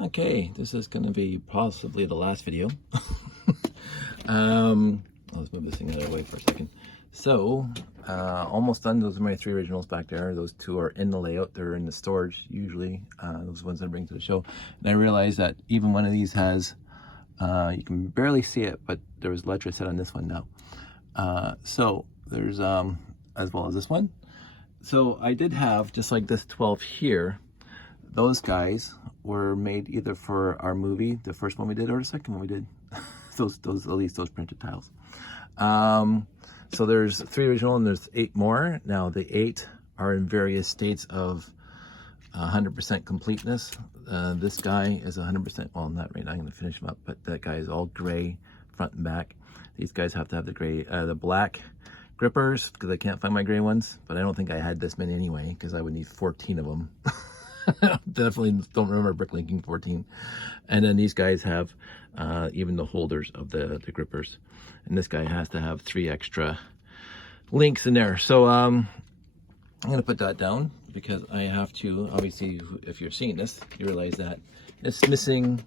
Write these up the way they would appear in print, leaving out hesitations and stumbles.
Okay, this is going to be possibly the last video. Let's move this thing out of the way for a second. So, almost done. Those are my 3 originals back there. Those 2 are in the layout. They're in the storage, usually. Those ones I bring to the show. And I realized that even one of these has, you can barely see it, but there was letters set on this one now. So, there's, as well as this one. So, I did have, just like this 12 here, those guys were made either for our movie, the first one we did, or the second one we did. those at least those printed tiles. So there's 3 original and there's 8 more. Now the 8 are in various states of 100% completeness. This guy is 100%, well, not right now, I'm gonna finish him up, but that guy is all gray front and back. These guys have to have the gray, the black grippers, because I can't find my gray ones, but I don't think I had this many anyway, because I would need 14 of them. Definitely don't remember bricklinking 14. And then these guys have even the holders of the grippers, and this guy has to have 3 extra links in there. So I'm gonna put that down because I have to, obviously, if you're seeing this, you realize that it's missing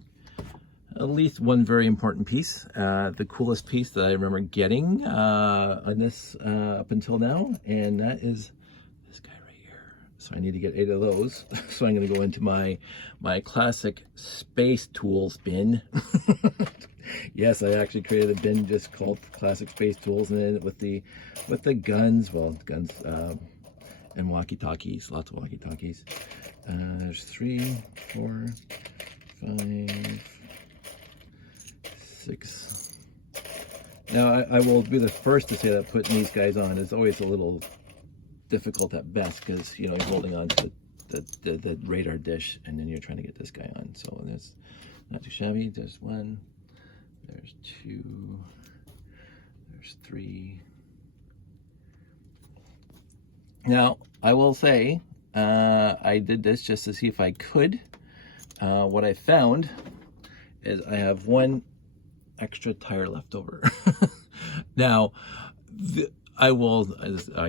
at least one very important piece, the coolest piece that I remember getting on this up until now, and that is this guy right here. So I need to get 8 of those. So I'm going to go into my classic space tools bin. Yes, I actually created a bin just called Classic Space Tools, and then with the guns, well, guns and walkie-talkies, lots of walkie-talkies. There's 3, 4, 5, 6. Now I will be the first to say that putting these guys on is always a little difficult at best, because you know you're holding on to the radar dish and then you're trying to get this guy on. So that's not too shabby. There's 1, there's 2, there's 3. Now I will say I did this just to see if I could. What I found is I have 1 extra tire left over. Now I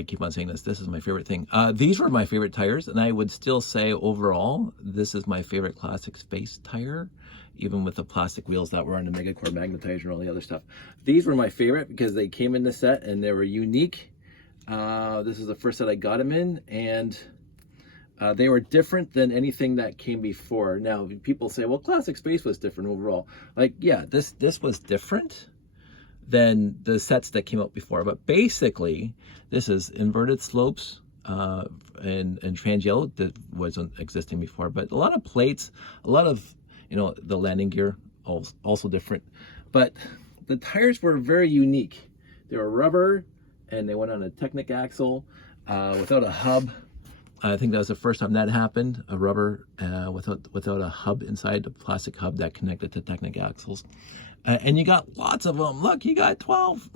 keep on saying this is my favorite thing. These were my favorite tires, and I would still say overall this is my favorite classic space tire, even with the plastic wheels that were on the Megacore magnetizer and all the other stuff. These were my favorite because they came in the set and they were unique. This is the first set I got them in, and they were different than anything that came before. Now people say, well, Classic Space was different overall. Like, yeah, this was different than the sets that came out before, but basically this is inverted slopes and trans yellow that wasn't existing before, but a lot of plates, a lot of, you know, the landing gear also different, but the tires were very unique. They were rubber and they went on a Technic axle without a hub. I think that was the first time that happened, a rubber without a hub inside, a plastic hub that connected to Technic axles. And you got lots of them. Look, you got 12.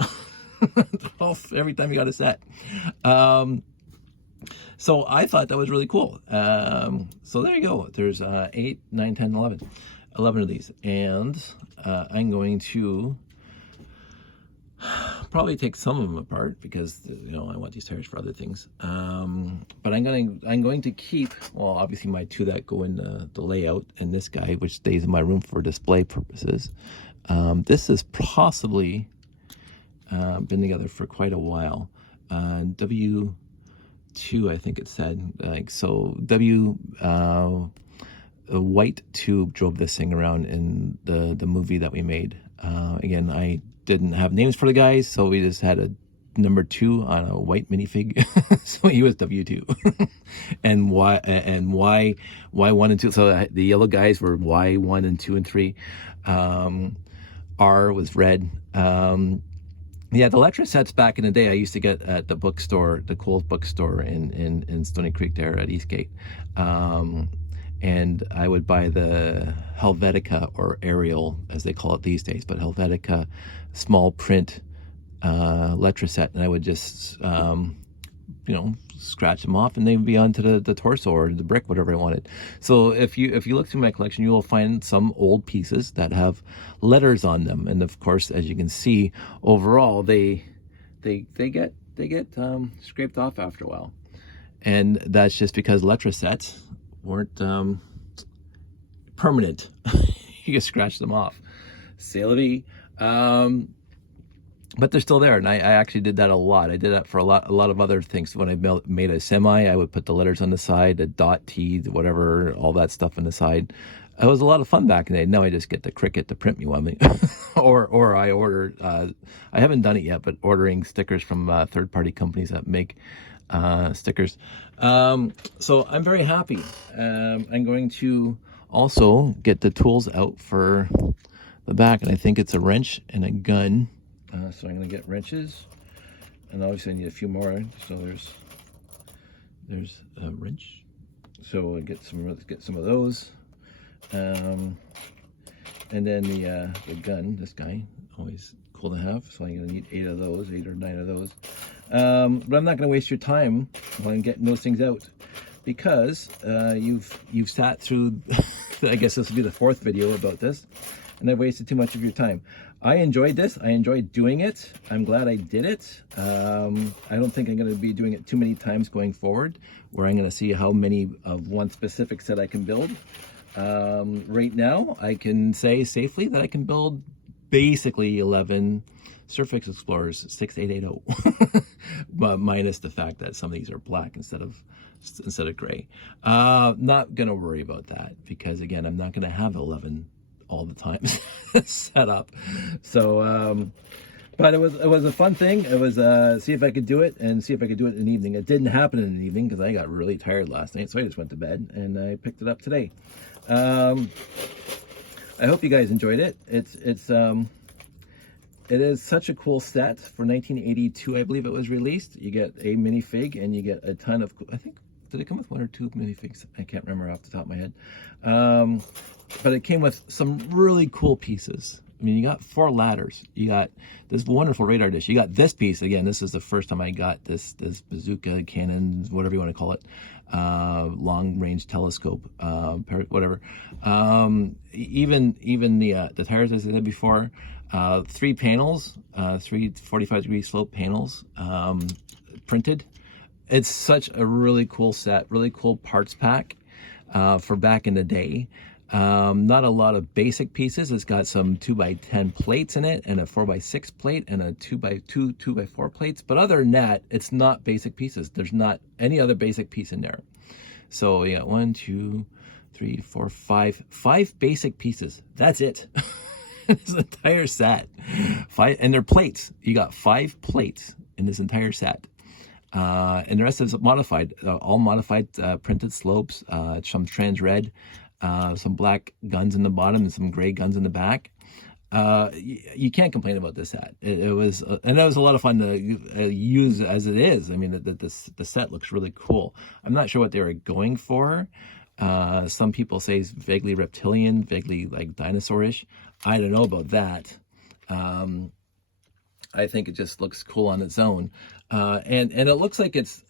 12 every time you got a set. So I thought that was really cool. So there you go. There's 8, 9, 10, 11. 11 of these. And I'm going to probably take some of them apart because, you know, I want these tires for other things. But I'm going to keep, well, obviously my 2 that go in the layout, and this guy, which stays in my room for display purposes. This has possibly been together for quite a while. W2, I think it said. Like, so a white tube drove this thing around in the movie that we made. Again, I didn't have names for the guys, so we just had a number 2 on a white minifig. So he was W2. and why 1 and 2. So the yellow guys were Y1 and 2 and 3. R was red. Yeah, the Electra sets back in the day I used to get at the bookstore, the Kohl's bookstore in Stony Creek there at Eastgate. And I would buy the Helvetica, or Ariel as they call it these days, but Helvetica small print Electra set, and I would just you know, scratch them off and they'd be onto the torso or the brick, whatever I wanted. So if you look through my collection, you will find some old pieces that have letters on them, and of course, as you can see, overall they get scraped off after a while, and that's just because Electra sets weren't permanent. You can scratch them off. C'est la vie. But they're still there, and I actually did that a lot. I did that for a lot of other things. When I made a semi, I would put the letters on the side, the dot T, whatever, all that stuff on the side. It was a lot of fun back in the day. Now I just get the Cricut to print me one, or I order. I haven't done it yet, but ordering stickers from third-party companies that make stickers. So I'm very happy. I'm going to also get the tools out for the back, and I think it's a wrench and a gun. So I'm going to get wrenches, and obviously I need a few more. So there's a wrench. So I'll get some of those, and then the gun. This guy, always cool to have. So I'm going to need 8 or 9 of those. But I'm not going to waste your time on getting those things out, because you've sat through. I guess this will be the 4th video about this, and I've wasted too much of your time. I enjoyed this. I enjoyed doing it. I'm glad I did it. I don't think I'm going to be doing it too many times going forward, where I'm going to see how many of one specific set I can build. Right now, I can say safely that I can build basically 11 Surface Explorers 6880, but minus the fact that some of these are black instead of gray. Not going to worry about that, because again, I'm not going to have 11 all the time set up. So but it was a fun thing. It was see if I could do it, and see if I could do it in the evening. It didn't happen in the evening because I got really tired last night, so I just went to bed, and I picked it up today. I hope you guys enjoyed it. It is such a cool set. For 1982, I believe it was released. You get a minifig, and you get a ton of, I think, did it come with 1 or 2 minifigs? I can't remember off the top of my head. But it came with some really cool pieces. I mean, you got 4 ladders. You got this wonderful radar dish. You got this piece. Again, this is the first time I got this bazooka, cannon, whatever you want to call it, long-range telescope, whatever. Even the tires, as I said before, 3 panels, 3 45-degree slope panels, printed. It's such a really cool set, really cool parts pack for back in the day. Not a lot of basic pieces. It's got some 2x10 plates in it, and a 4x6 plate, and a 2x2, 2x4 plates. But other than that, it's not basic pieces. There's not any other basic piece in there. So you got 1, 2, 3, 4, 5 basic pieces. That's it. This entire set. 5, and they're plates. You got 5 plates in this entire set. And the rest is modified, all modified printed slopes, some trans red, some black guns in the bottom, and some gray guns in the back. You can't complain about this set. It was, and that was a lot of fun to use as it is. I mean, the set looks really cool. I'm not sure what they were going for. Some people say it's vaguely reptilian, vaguely like dinosaurish. I don't know about that. I think it just looks cool on its own, and it looks like it's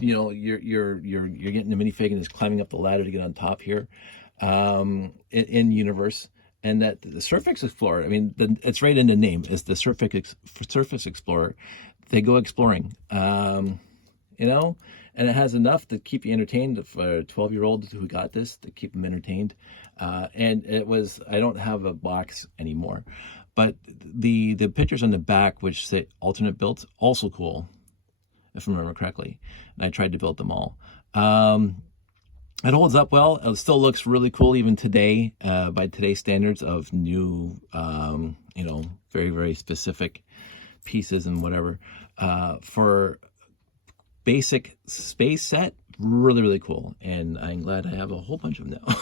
you know, you're getting the minifig and it's climbing up the ladder to get on top here, in universe. And that the Surface Explorer, I mean, it's right in the name, is the Surface Explorer. They go exploring, you know, and it has enough to keep you entertained. For a 12-year-old who got this, to keep them entertained. And it was, I don't have a box anymore, but the pictures on the back, which say alternate builds, also cool, if I remember correctly. And I tried to build them all. It holds up well. It still looks really cool even today, by today's standards of new, you know, very, very specific pieces and whatever. For basic space set, really, really cool. And I'm glad I have a whole bunch of them now,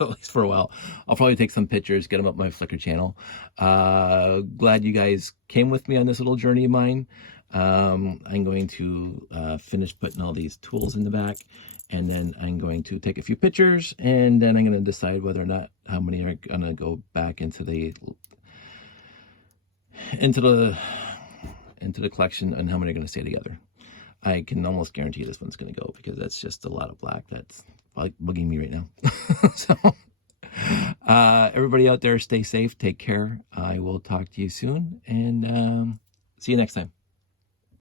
at least for a while. I'll probably take some pictures, get them up my Flickr channel. Glad you guys came with me on this little journey of mine. I'm going to finish putting all these tools in the back, and then I'm going to take a few pictures, and then I'm going to decide whether or not how many are going to go back into the collection, and how many are going to stay together. I can almost guarantee this one's going to go, because that's just a lot of black that's bugging me right now. So everybody out there, stay safe, take care. I will talk to you soon, and see you next time.